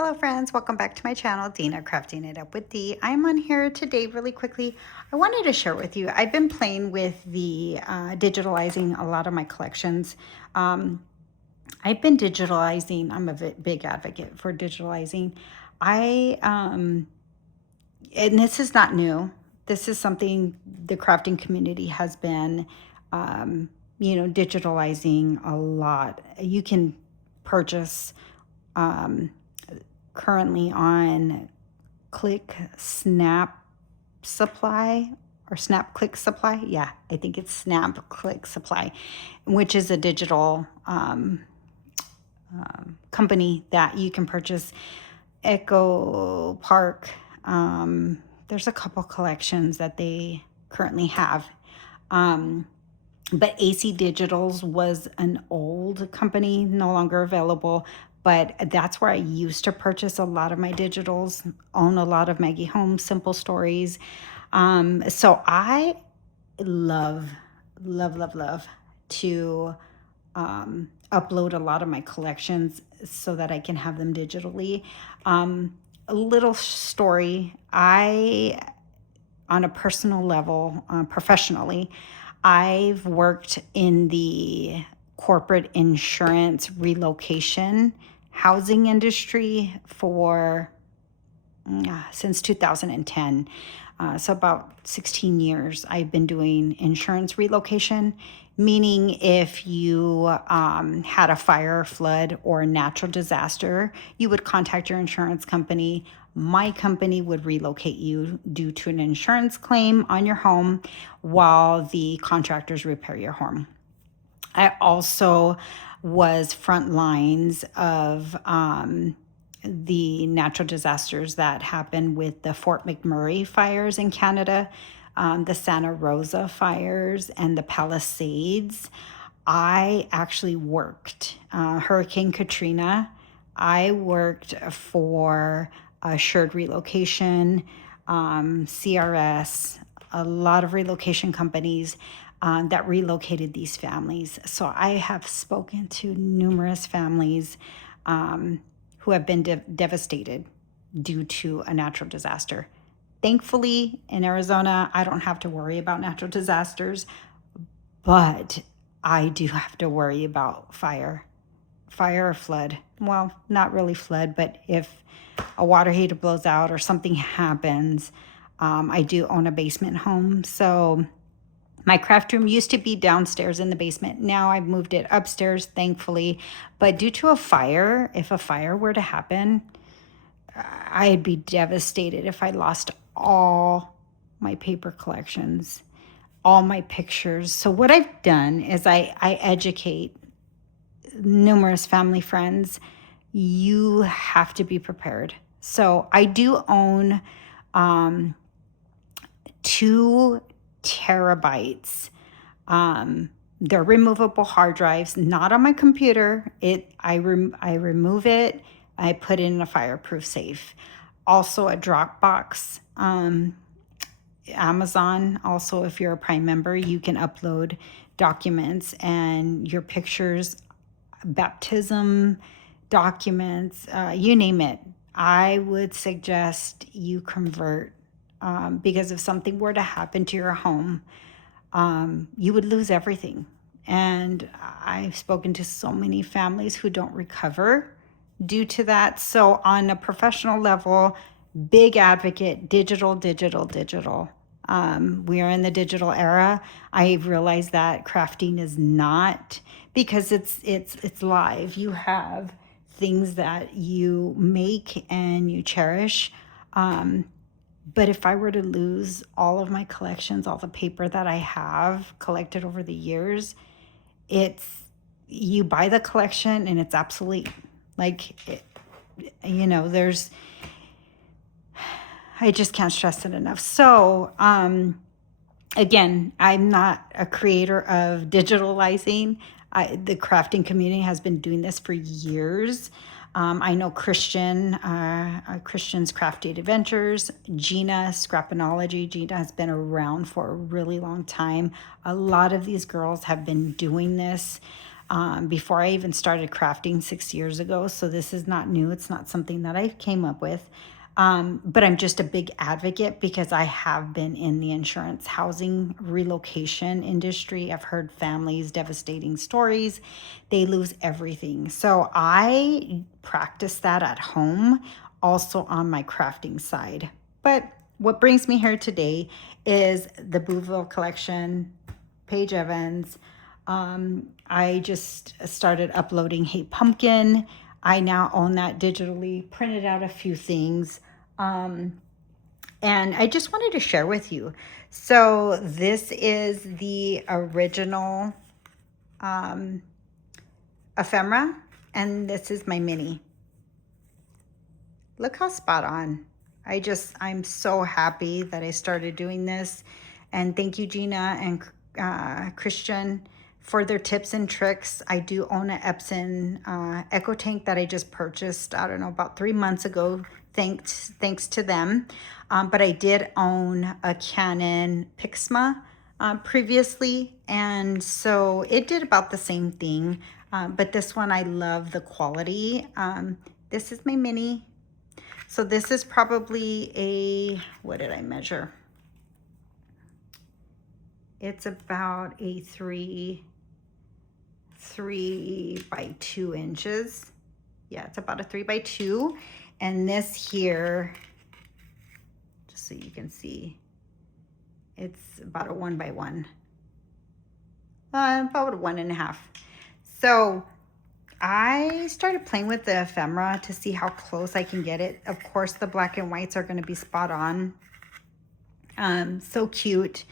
Hello friends, welcome back to my channel, Dina Crafting It Up with Dee. I'm on here today really quickly. I wanted to share with you, I've been playing with the digitalizing a lot of my collections. I've been digitalizing, I'm a big advocate for digitalizing. And this is not new. This is something the crafting community has been, digitalizing a lot. You can purchase um, currently on Click Snap Supply or Snap Click Supply. Yeah, I think it's Snap Click Supply, which is a digital company that you can purchase. Echo Park. There's a couple collections that they currently have. But AC Digitals was an old company, no longer available. But that's where I used to purchase a lot of my digitals, own a lot of Maggie Holmes Simple Stories. So I love, love to upload a lot of my collections so that I can have them digitally. A little story. On a personal level, professionally, I've worked in the corporate insurance relocation housing industry for since 2010. So about 16 years I've been doing insurance relocation, meaning if you had a fire, flood, or natural disaster, you would contact your insurance company. My company would relocate you due to an insurance claim on your home while the contractors repair your home. I also was front lines of the natural disasters that happened with the Fort McMurray fires in Canada, the Santa Rosa fires, and the Palisades. I actually worked Hurricane Katrina. I worked for Assured Relocation, CRS, a lot of relocation companies that relocated these families. So I have spoken to numerous families who have been devastated due to a natural disaster. Thankfully, in Arizona, I don't have to worry about natural disasters, but I do have to worry about fire or flood. Well, not really flood, but if a water heater blows out or something happens, I do own a basement home. So my craft room used to be downstairs in the basement. Now I've moved it upstairs, thankfully. But due to a fire, if a fire were to happen, I'd be devastated if I lost all my paper collections, all my pictures. So what I've done is I educate numerous family friends. You have to be prepared. So I do own 2 terabytes. They're removable hard drives, not on my computer. I remove it. I put it in a fireproof safe. Also a Dropbox. Amazon, also, if you're a Prime member, you can upload documents and your pictures, baptism documents, you name it. I would suggest you convert because if something were to happen to your home, you would lose everything. And I've spoken to so many families who don't recover due to that. So, on a professional level, big advocate, digital, digital, digital. We are in the digital era. I realize that crafting is not, because it's live. You have things that you make and you cherish. But if I were to lose all of my collections, all the paper that I have collected over the years, it's you buy the collection and it's obsolete. There's I just can't stress it enough. So, again, I'm not a creator of digitalizing. The crafting community has been doing this for years. I know Christian's Crafty Adventures, Gina Scrapinology. Gina has been around for a really long time. A lot of these girls have been doing this before I even started crafting 6 years ago. So this is not new. It's not something that I came up with. But I'm just a big advocate because I have been in the insurance housing relocation industry. I've heard families, devastating stories. They lose everything. So I practice that at home, also on my crafting side. But what brings me here today is the Bouville collection, Paige Evans. I just started uploading Hey Pumpkin. I now own that digitally, printed out a few things. And I just wanted to share with you. So this is the original ephemera, and this is my mini. Look how spot on. I'm so happy that I started doing this. And thank you, Gina and Christian, for their tips and tricks. I do own an Epson Echo Tank that I just purchased, I don't know, about 3 months ago, thanks to them. But I did own a Canon Pixma previously, and so it did about the same thing. But this one, I love the quality. This is my mini. So this is probably a, what did I measure? It's about a 3 by 2 inches. Yeah, it's about a 3 by 2. And this here, just so you can see, it's about a 1 by 1. About a 1.5. So I started playing with the ephemera to see how close I can get it. Of course, the black and whites are going to be spot on. So cute.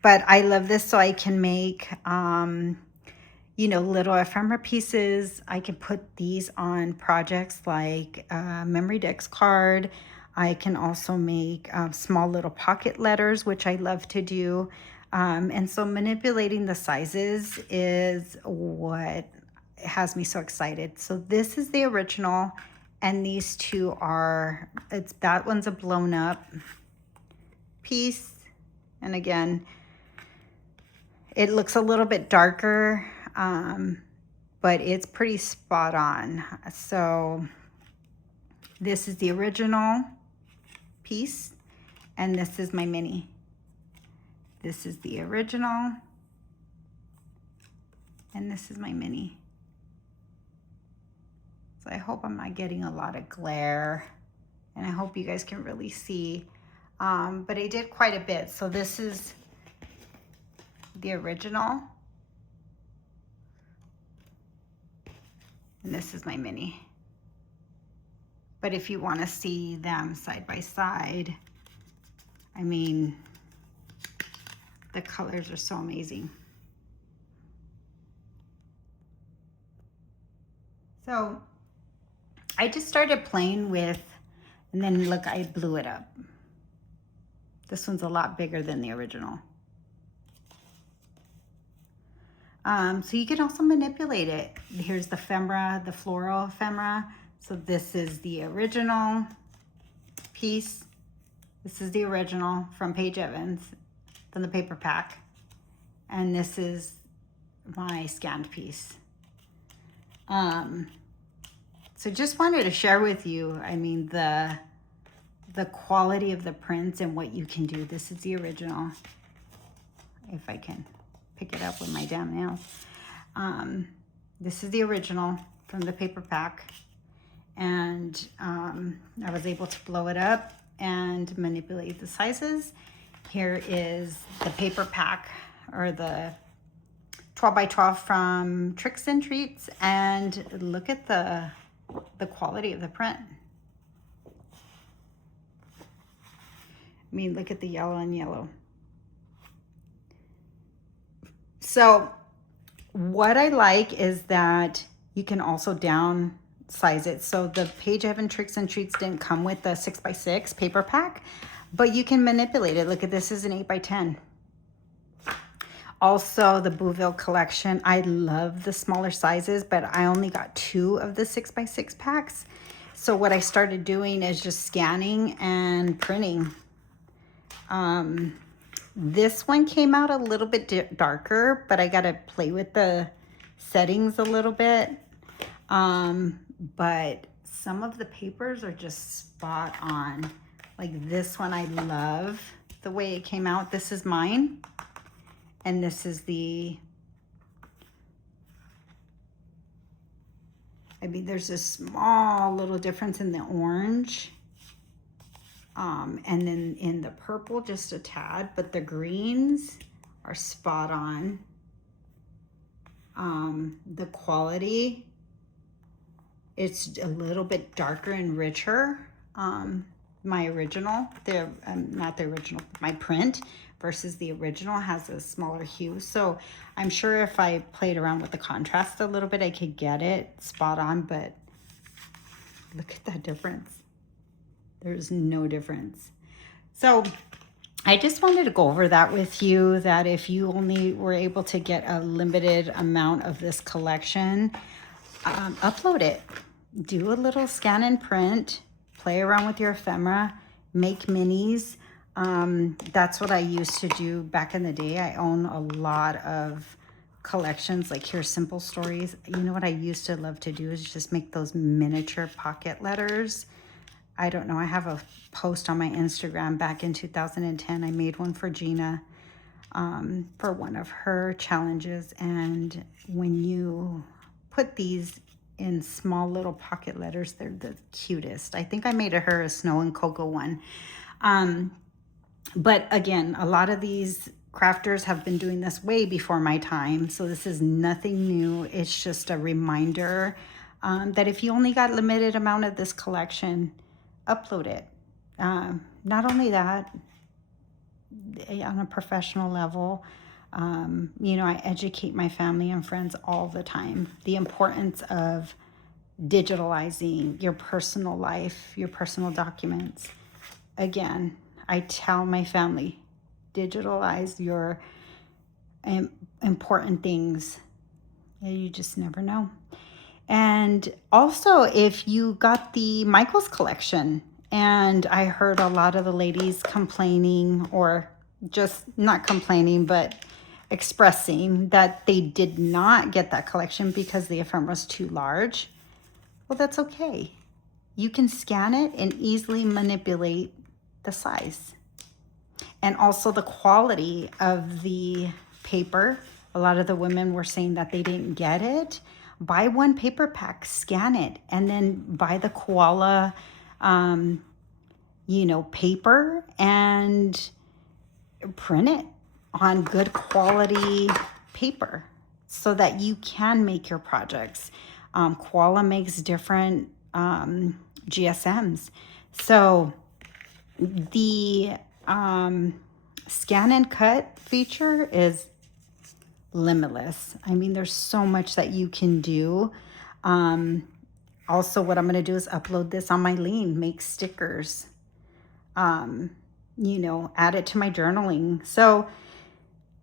But I love this so I can make, little ephemera pieces. I can put these on projects like memory decks card. I can also make small little pocket letters, which I love to do. And so manipulating the sizes is what has me so excited. So this is the original, and these two are, that one's a blown up piece. And again, it looks a little bit darker, but it's pretty spot on. So this is the original piece, and this is my mini. This is the original, and this is my mini. So I hope I'm not getting a lot of glare, and I hope you guys can really see. But I did quite a bit. So this is the original, and this is my mini. But if you want to see them side by side, I mean, the colors are so amazing. So I just started playing with, and then look, I blew it up. This one's a lot bigger than the original. So you can also manipulate it. Here's the ephemera, the floral ephemera. So this is the original piece. This is the original from Paige Evans, from the paper pack. And this is my scanned piece. So just wanted to share with you, I mean, the quality of the prints and what you can do. This is the original, if I can pick it up with my damn nails. This is the original from the paper pack, and I was able to blow it up and manipulate the sizes. Here is the paper pack, or the 12 by 12 from Tricks and Treats, and look at the quality of the print. I mean, look at the yellow and yellow. So what I like is that you can also downsize it. So the Paige Evans Tricks and Treats didn't come with the 6x6 paper pack, but you can manipulate it. Look at this, is an 8x10. Also, the Bouville collection, I love the smaller sizes, but I only got 2 of the 6x6 packs. So what I started doing is just scanning and printing. This one came out a little bit darker, but I got to play with the settings a little bit. But some of the papers are just spot on. Like this one, I love the way it came out. This is mine. And this is there's a small little difference in the orange. And then in the purple, just a tad, but the greens are spot on. The quality, it's a little bit darker and richer. My original, not the original, my print versus the original has a smaller hue. So I'm sure if I played around with the contrast a little bit, I could get it spot on, but look at that difference. There's no difference. So I just wanted to go over that with you, that if you only were able to get a limited amount of this collection, upload it. Do a little scan and print, play around with your ephemera, make minis. That's what I used to do back in the day. I own a lot of collections, like Here's Simple Stories. You know what I used to love to do is just make those miniature pocket letters. I don't know, I have a post on my Instagram back in 2010. I made one for Gina for one of her challenges. And when you put these in small little pocket letters, they're the cutest. I think I made her a snow and cocoa one. But again, a lot of these crafters have been doing this way before my time. So this is nothing new. It's just a reminder that if you only got limited amount of this collection, upload it. Not only that, on a professional level, I educate my family and friends all the time. The importance of digitalizing your personal life, your personal documents. Again, I tell my family, digitalize your important things. You just never know. And also, if you got the Michaels collection, and I heard a lot of the ladies complaining, or just not complaining, but expressing that they did not get that collection because the ephemera was too large. Well, that's okay. You can scan it and easily manipulate the size. And also the quality of the paper. A lot of the women were saying that they didn't get it. Buy one paper pack, scan it, and then buy the koala, paper and print it on good quality paper so that you can make your projects. Koala makes different GSMs. So the scan and cut feature is limitless. I mean, there's so much that you can do. Also, what I'm going to do is upload this on my lean, make stickers, add it to my journaling. So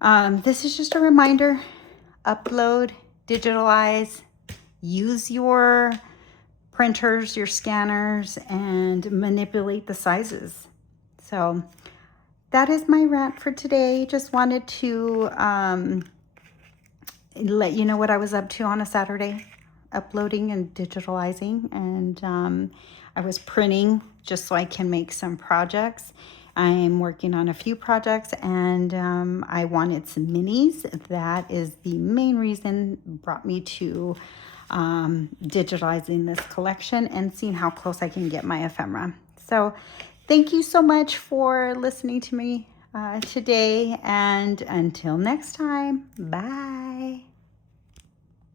this is just a reminder, upload, digitalize, use your printers, your scanners, and manipulate the sizes. So that is my rant for today. Just wanted to let you know what I was up to on a Saturday, uploading and digitalizing. And I was printing just so I can make some projects. I'm working on a few projects, and I wanted some minis. That is the main reason brought me to digitalizing this collection and seeing how close I can get my ephemera. So thank you so much for listening to me today, and until next time, bye.